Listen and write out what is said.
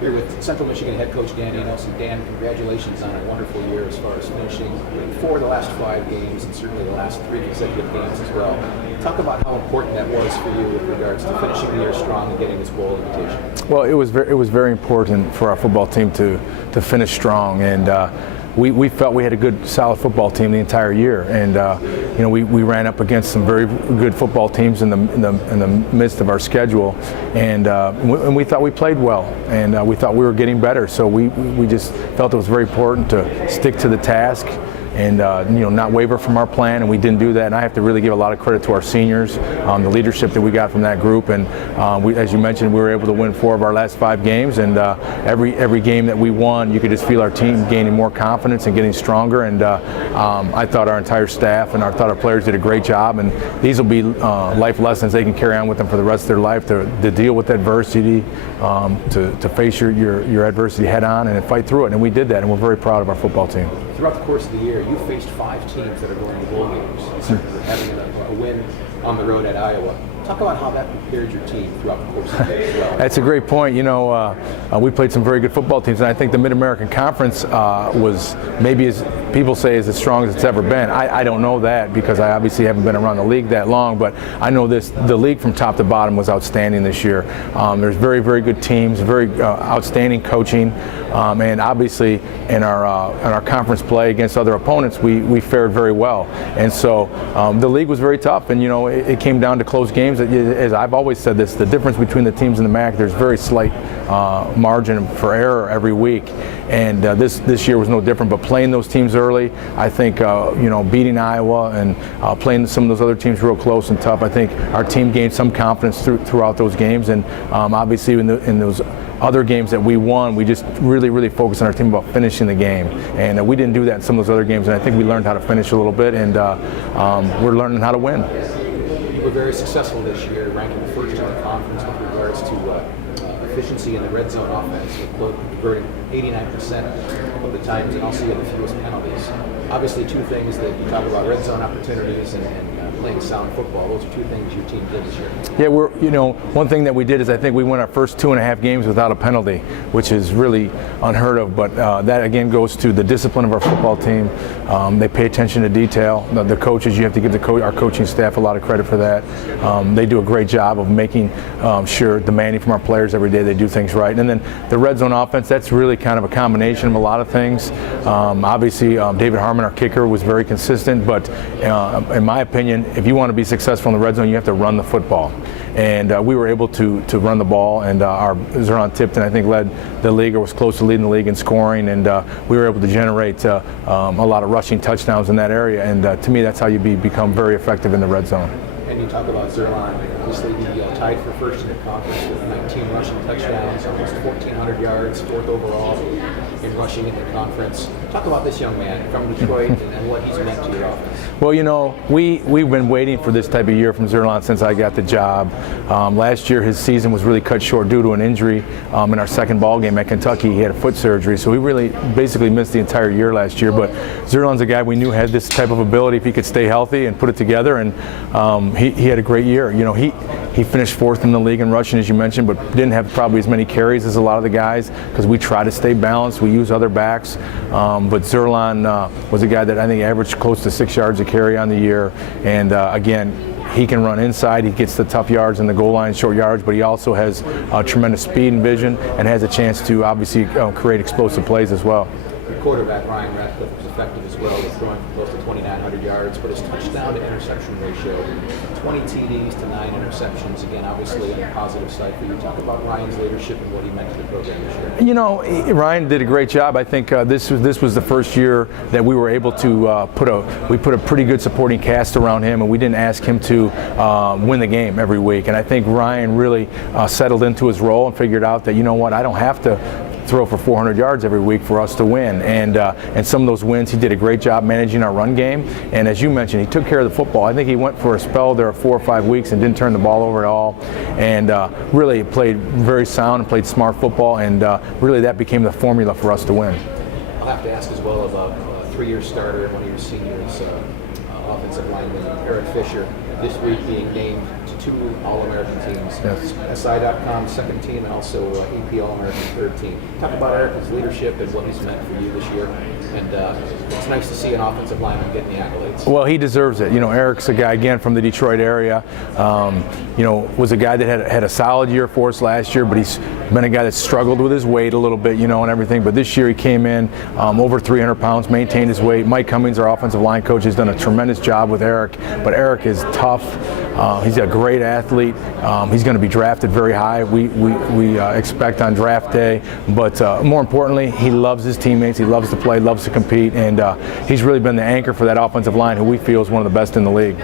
Here with Central Michigan head coach Dan Enos. And Dan, congratulations on a wonderful year as far as finishing 4 of the last 5 games and certainly the last 3 consecutive games as well. Talk about how important that was for you with regards to finishing the year strong and getting this bowl invitation. Well, it was very important for our football team to finish strong, and we felt we had a good, solid football team the entire year, and we ran up against some very good football teams in the midst of our schedule, and we thought we played well, and we thought we were getting better. So we just felt it was very important to stick to the task and not waver from our plan, and we didn't do that. And I have to really give a lot of credit to our seniors, the leadership that we got from that group. And as you mentioned, we were able to win 4 of our last 5 games, and every game that we won, you could just feel our team gaining more confidence and getting stronger. And I thought our entire staff and I thought our players did a great job. And these will be life lessons they can carry on with them for the rest of their life, to deal with adversity, to face your adversity head on and fight through it. And we did that, and we're very proud of our football team. Throughout the course of the year, you faced 5 teams that are going to bowl games. You're having a win on the road at Iowa. Talk about how that prepared your team throughout the course of the year as well. That's a great point. We played some very good football teams, and I think the MidAmerican Conference was maybe, as people say, is as strong as it's ever been. I don't know that because I obviously haven't been around the league that long, but I know the league from top to bottom was outstanding this year. There's very, very good teams, very outstanding coaching, and obviously in our conference play against other opponents, we fared very well. And so the league was very tough, and it came down to close games. As I've always said this, the difference between the teams in the MAC, there's very slight margin for error every week, and this year was no different. But playing those teams early, I think beating Iowa and playing some of those other teams real close and tough, I think our team gained some confidence throughout those games. And obviously in those other games that we won, we just really focused on our team about finishing the game, and we didn't do that in some of those other games. And I think we learned how to finish a little bit, and we're learning how to win. You were very successful this year, ranking first in the conference with regards to efficiency in the red zone offense, converting 89% of the times, and also you had the fewest penalties. Obviously, 2 things that you talk about: red zone opportunities and playing sound football. Those are 2 things your team did this year. Yeah, one thing that we did is I think we won our first 2.5 games without a penalty, which is really unheard of. But that again goes to the discipline of our football team. They pay attention to detail. The coaches, you have to give our coaching staff a lot of credit for that. They do a great job of making sure, demanding from our players every day they do things right. And then the red zone offense, that's really kind of a combination of a lot of things. Obviously, David Harmon, our kicker, was very consistent. But in my opinion, if you want to be successful in the red zone, you have to run the football. And we were able to run the ball, and our Zeron Tipton, I think, led the league or was close to leading the league in scoring, and we were able to generate a lot of rushing touchdowns in that area. And to me, that's how you become very effective in the red zone. And you talk about Zeron. Obviously, he tied for first in the conference with 19 rushing touchdowns, almost 1,400 yards, 4th overall in rushing in the conference. Talk about this young man from Detroit and what he's meant to your offense. Well, we've been waiting for this type of year from Zeron since I got the job. Last year, his season was really cut short due to an injury in our second ball game at Kentucky. He had a foot surgery, so we really basically missed the entire year last year. But Zeron's a guy we knew had this type of ability if he could stay healthy and put it together, and he had a great year. He finished 4th in the league in rushing, as you mentioned, but didn't have probably as many carries as a lot of the guys because we try to stay balanced. We use other backs, but Zeron was a guy that I think averaged close to 6 yards a carry on the year. And again, he can run inside. He gets the tough yards and the goal line, short yards, but he also has tremendous speed and vision and has a chance to obviously create explosive plays as well. Your quarterback, Ryan Ratcliffe, was effective as well. He's throwing for close to 2,900 yards, but his touchdown to interception ratio, 20 TDs to 9 interceptions. Again, obviously on the positive side for you. Talk about Ryan's leadership and what he meant to the program this year. Ryan did a great job. I think this was the first year that we were able to put a pretty good supporting cast around him, and we didn't ask him to win the game every week. And I think Ryan really settled into his role and figured out that, I don't have to throw for 400 yards every week for us to win. And some of those wins, he did a great job managing our run game. And as you mentioned, he took care of the football. I think he went for a spell there of 4 or 5 weeks and didn't turn the ball over at all. And really played very sound and played smart football. And really that became the formula for us to win. I'll have to ask as well about a 3-year starter and one of your seniors, offensive lineman Eric Fisher. this week being named to 2 All-American teams. Yes. SI.com second team and also AP All-American third team. Talk about Eric, his leadership and what he's meant for you this year. And it's nice to see an offensive lineman getting the accolades. Well, he deserves it. You know, Eric's a guy, again, from the Detroit area. You know, was a guy that had a solid year for us last year, but he's been a guy that struggled with his weight a little bit, you know, and everything. But this year he came in over 300 pounds, maintained his weight. Mike Cummings, our offensive line coach, has done a tremendous job with Eric. But Eric is tough. He's a great athlete. He's going to be drafted very high. We expect on draft day. But more importantly, he loves his teammates. He loves to play, loves to compete, and he's really been the anchor for that offensive line, who we feel is one of the best in the league.